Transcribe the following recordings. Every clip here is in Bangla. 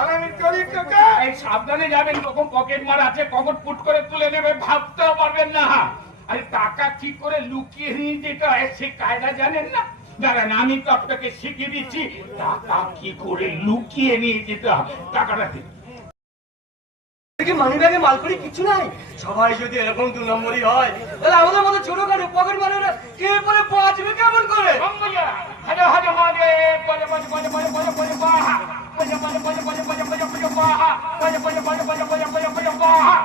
এই সাবধানে যাবেন কখন পকেট মার আছে কখন ফুট করে তুলে নেবে ভাবতেও পারবেন না। আরে টাকা কি করে লুকিয়ে নিয়ে যেতে হয় সে কায়দা জানেন না? দাঁড়ান আমি তো আপনাকে শিখিয়ে দিচ্ছি টাকা কি করে লুকিয়ে নিয়ে যেতে হয় টাকাটা করি কিছু নাই। সবাই যদি এরকম দু নম্বরই হয় তাহলে আমাদের মতো ছোটখাটো পকেট মারেরা কে পরে বাঁচবে কেমন করে? বলে বলে বলে বলে বলে বলে বলে বলে banyak banyak banyak banyak banyak banyak banyak banyak banyak banyak banyak banyak banyak banyak banyak banyak banyak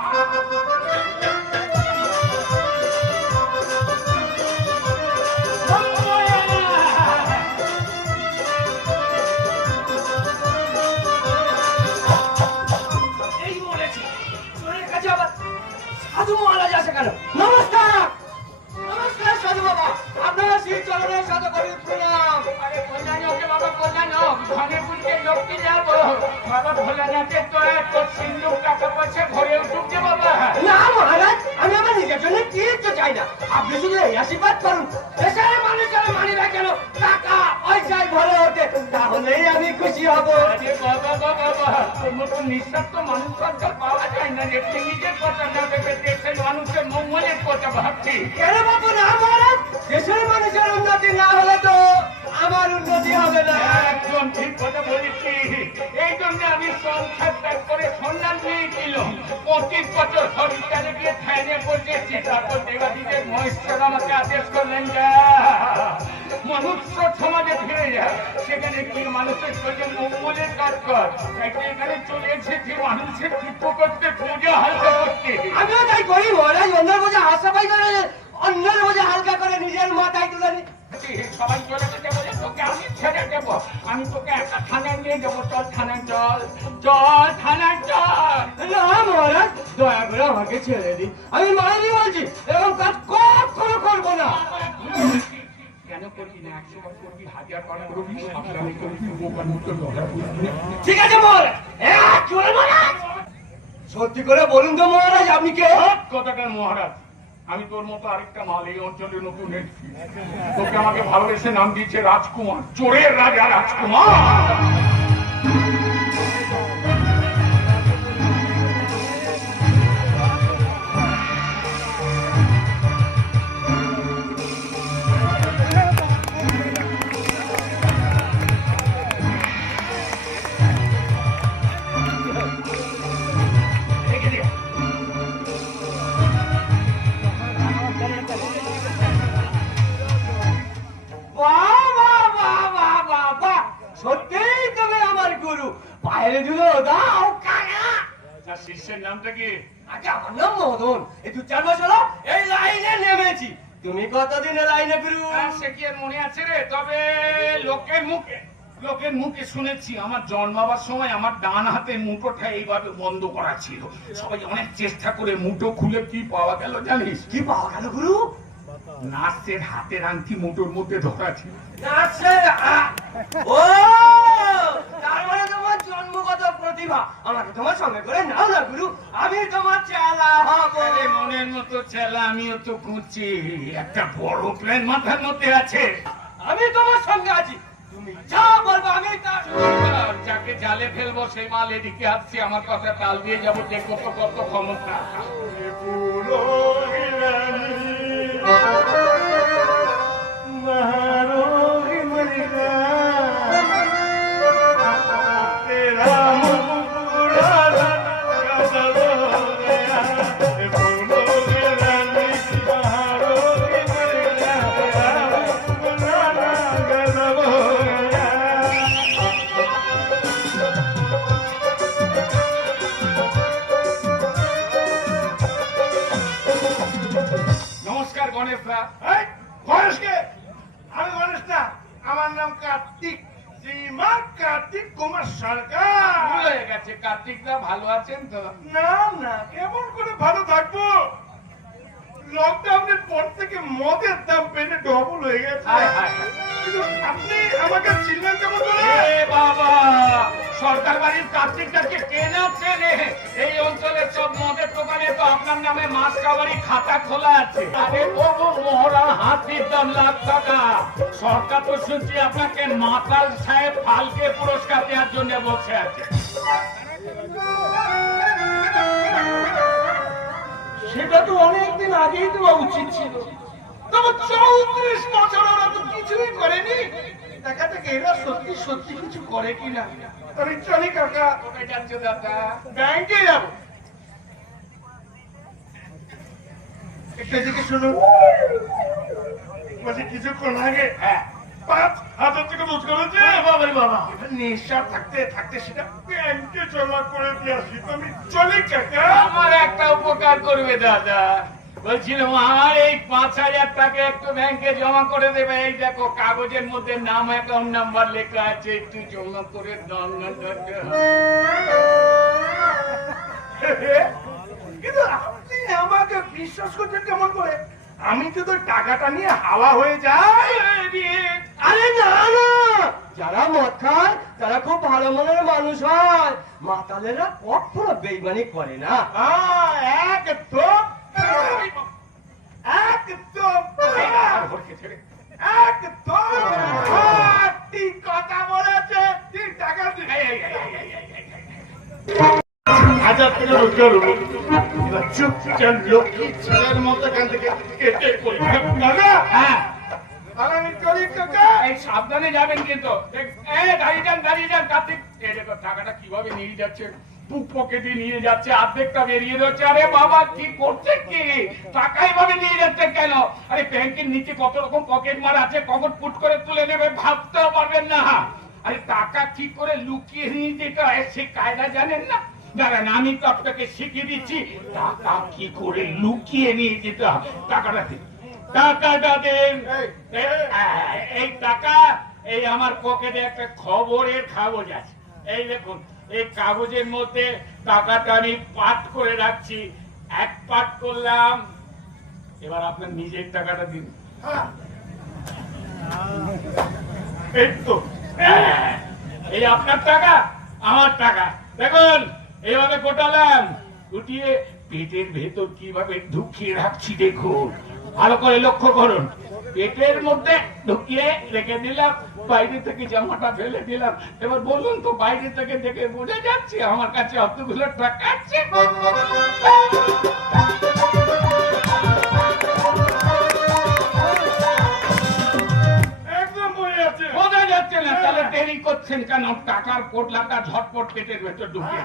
বাবা ভোলানাথের তোর সিন্ধুক টাকা পয়সা ভরে উঠুক যে বাবা। না মহারাজ আমি আমার নিজের জন্য কিচ্ছু চাই না আপনি শুধু এই আশীর্বাদ করুন দেশের মানুষের মানি কেন টাকা পয়সায় ভরে ওঠে তাহলেই আমি খুশি হব আরে বাবা, বাবা, বাবা, তোর মতো নিঃস্বার্থ মানুষ আজকাল পাওয়া যায় না রে। নিজের কথা না ভেবে দেশের মানুষের মঙ্গলের কথা ভাবছিস। কেন বাবু না মহারাজ দেশের মানুষের উন্নতি না হলে তো আমার উন্নতি হবে না। একদম ঠিক কথা বলেছি। এই জন্য আমি সংসার ত্যাগ করে সন্ন্যাস নিয়েছিলাম পঁচিশ বছর হরিদ্বারে গিয়ে ঠাইনে বসেছি তারপর দেবাদিদের মহেশ্বর আমাকে আদেশ করলেন, যা, মনুষ্য সমাজে ফিরে যা। সেখানে কি মানুষের শরীরে মঙ্গলের কাজ কর। এখানে চলে এসেছি। মানুষের তীর্থ করতে, পূজা হালকা করতে। আমিও তাই করি মহারাজ অন্যের বোঝা আশা পাই করে। আমি তোকে একটা থানায় নিয়ে যাব চল থানায় চল চল থানায় চল। না মহারাজ দয়া করে আমাকে ছেড়ে দিন। আমি বলছি এরকম কাজ কখনো করব না। কেন করবি না? একশো বার করবি হাজার বার করবি সাবধানে করবি বোকার মতো ঠিক আছে মহারাজ চলে মহারাজ সত্যি করে বলুন তো মহারাজ আপনি কে? কথাকার মহারাজ? আমি তোর মতো আরেকটা মাল এই অঞ্চলে নতুন এসেছি তোকে আমাকে ভালোবেসে নাম দিয়েছে রাজকুমার, চোরের রাজা রাজকুমার। তার নামটা কি? আগে আমার নাম মদন। এই দু চার মাস হলো এই লাইনে নেমেছি। তুমি কতদিনে লাইনে গুরু সে কি আর মনে আছে রে? তবে লোকের মুখে লোকের মুখে শুনেছি আমার জন্মাবার সময় আমার ডান হাতের মুঠোটা এইভাবে বন্ধ করা ছিল। সবাই অনেক চেষ্টা করে মুঠো খুলে কি পাওয়া গেল জানিস? কি পাওয়া গেল গুরু? নার্সের হাতের আংটি মুঠোর মধ্যে ধরা ছিল। নার্সের ও তার মানে তোমার জন্মগত প্রতিভা আমাকে তোমার সঙ্গে করে নাও না গুরু। আমি তোমার চেলা হব। মনের মতো ছেলে আমিও তো খুঁজছি। একটা বড় প্ল্যান মাথার মধ্যে আছে। আমি তোমার সঙ্গে আছি। তুমি যা বলব আমি তার যাকে জালে ফেলব সেই মাল এদিকে আসছে। আমার কথা তাল দিয়ে যাব যে কত কত ক্ষমতা। নমস্কার গণেশ দা গণেশকে? আমি গণেশ না আমার নাম কার্তিক। শ্রীমান কার্তিক কুমার সরকার। ভুল হয়ে গেছে কার্তিক দা ভালো আছেন তো? না না কেমন করে ভালো থাকব? লকডাউনের পর থেকে মদের দাম বেড়ে ডবল হয়ে গেছে হায়, হায়, হায়। আপনি আমাকে চিনলেন কেমন করে বাবা সরকার বাড়ির কার্তিকটাকে কে না চেনে এই অঞ্চলের সব মদের দোকানে তো আপনার নামে মাস কাবারি খাতা খোলা আছে আরে বাবু মোহরা হাতির দাম লাখ টাকা সরকার তো শুনছি আপনাকে মাতাল সাহেব ফালকে পুরস্কার দেওয়ার জন্য বসে আছে সেটা তো অনেকদিন আগেই দেওয়া উচিত ছিল। তবে চৌত্রিশ বছর ওরা তো কিছুই করেনি। দেখা থেকে এরা সত্যি সত্যি কিছু করে কিনা। আমি চলি কাকা। কোথায় যাচ্ছ দাদা? ব্যাংকে যাব। একটা দিকে শুনুন। বলছি কিছুক্ষণ আগে হ্যাঁ। পাঁচ হাজার টাকা রোজ করেছে বাবা বাবা। নেশা থাকতে থাকতে সেটা ব্যাংকে জমা করে দিয়ে আসি। তো চলি কাকা আমার একটা উপকার করবে দাদা। বলছিলাম আমার এই পাঁচ হাজার টাকা একটু ব্যাংকে জমা করে দেবে। এই দেখো কাগজের মধ্যে নাম অ্যাকাউন্ট নাম্বার লেখা আছে। একটু জমা করে দাও না দাদা। কিন্তু আপনি আমাকে বিশ্বাস করছেন কেমন করে? আমি তো তোর টাকাটা নিয়ে হাওয়া হয়ে যাই। আরে না না। যারা মদ খায় তারা খুব ভালো মনের মানুষ হয় মাতালেরা কখনো বেইমানি করে না। একদম। একদম। একদম। ঠিক কথা বলেছে। ঠিক টাকা। হাজার টাকা রোজগার হলো এবার চুপচাপ লক্ষ্মী ছেলের মতো এখান থেকে কেটে দাদা! হ্যাঁ। তাহলে আমি চলি কাকা এই সাবধানে যাবেন কিন্তু। দাঁড়িয়ে যান দাঁড়িয়ে যান। কার্তিক টাকাটা কীভাবে নিয়ে যাচ্ছে। বুক পকেটে নিয়ে যাচ্ছে অর্ধেকটা বেরিয়ে যাচ্ছে আরে বাবা কি করছে কি? টাকা এভাবে নিয়ে যাচ্ছে কেন? আরে ব্যাংকের নিচে কত রকম পকেট মার আছে কখন পুট করে তুলে নেবে ভাবতেও পারবেন না। আরে টাকা কি করে লুকিয়ে নিয়ে যেতে হয় সে কায়দা জানেন না? দাঁড়ান আমি তো আপনাকে শিখিয়ে দিচ্ছি। টাকা কি করে লুকিয়ে নিয়ে যেতে হয় টাকাটা দিন। টাকাটা দেন। এই- টাকা এই আমার পকেটে একটা খবরের কাগজ আছে। এই দেখুন এই কাগজের মধ্যে টাকাটা আমি পাঠ করে রাখছি। এক পাঠ করলাম। এবার আপনার নিজের টাকাটা দিন। হ্যাঁ। এই তো হ্যাঁ, এই আপনার টাকা আমার টাকা। দেখুন এইভাবে গোটালাম গুটিয়ে পেটের ভেতর কীভাবে ঢুকিয়ে রাখছি দেখুন। ভালো করে লক্ষ্য করুন। পেটের মধ্যে ঢুকিয়ে রেখে দিলাম বাইরে থেকে জামাটা ফেলে দিলাম। এবার বলুন তো বাইরে থেকে দেখে বোঝা যাচ্ছে আমার কাছে অতগুলো টাকা আছে। আছে। বোঝা যাচ্ছে না তাহলে দেরি করছেন কেন? টাকার পোটলাটা ঝটপট পেটের ভেতর ঢুকিয়ে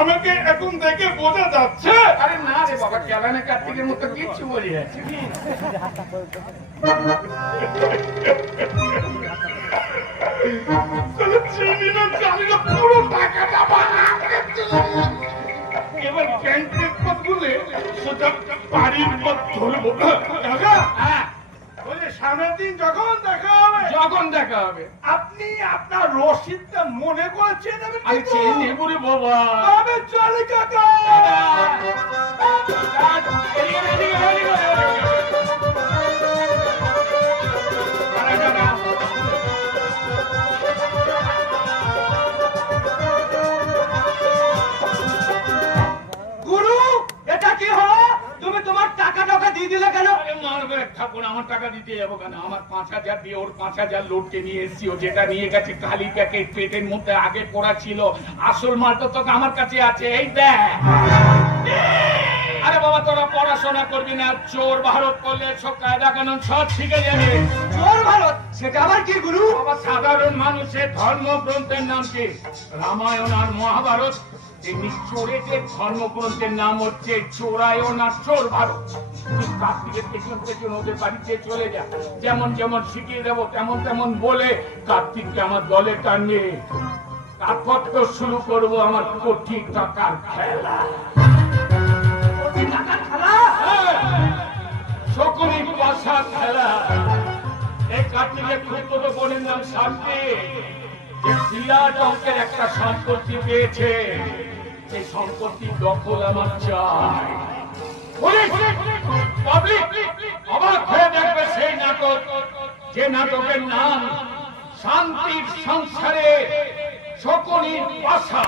আমাকে এখন দেখে বোঝা যাচ্ছে। আরে না রে বাবা চালানে কার্তিকের মতো কিচ্ছু বলে পুরো টাকাটা এবার ব্যাংকের পথ বাড়ির পথ ধরবো। দাদা হ্যাঁ। বলে সামনের দিন যখন দেখা হবে যখন দেখা হবে। আপনি আপনার রসিদটা মনে করে চেয়ে নেবেন আমি। চেয়ে নেব রে বাবা। তবে চলে কাকা। যাব কেন আমার পাঁচ হাজার দিয়ে ওর পাঁচ হাজার লোডকে নিয়ে এসছি, ও যেটা নিয়ে গেছে খালি প্যাকেট পেটের মধ্যে আগে পড়া ছিল, আসল মাল তো তোকে আমার কাছে আছে, এই দেখ। আরে বাবা, তোরা পড়াশোনা করবি না, চোর ভারত করলে সব কায়দা কানুন সব শিখে যাবে চোর ভারত সেটা আবার কি গুরু? সাধারণ মানুষের ধর্মগ্রন্থের নাম কি? রামায়ণ আর মহাভারত। চোরেদের ধর্মগ্রন্থের নাম হচ্ছে চোরায়ন আর চোর ভারত। কার্তিকের পেছন পেছন ওদের বাড়িতে চলে যা যেমন যেমন শিখিয়ে দেবো তেমন তেমন বলে কার্তিককে আমার দলে টানবে তারপর তো শুরু করব আমার কোটি টাকার খেলা। কোটি টাকার খেলা? শকুনি পাশা খেলা। কার্তিকের ক্ষুদ্র বোনের নাম শান্তি। যে একটা সম্পত্তি পেয়েছে সেই সম্পত্তি দখল আমার চাই। অবাক হয়ে দেখবে সেই নাটক। যে নাটকের নাম শান্তির সংসারে শকুনির পাশা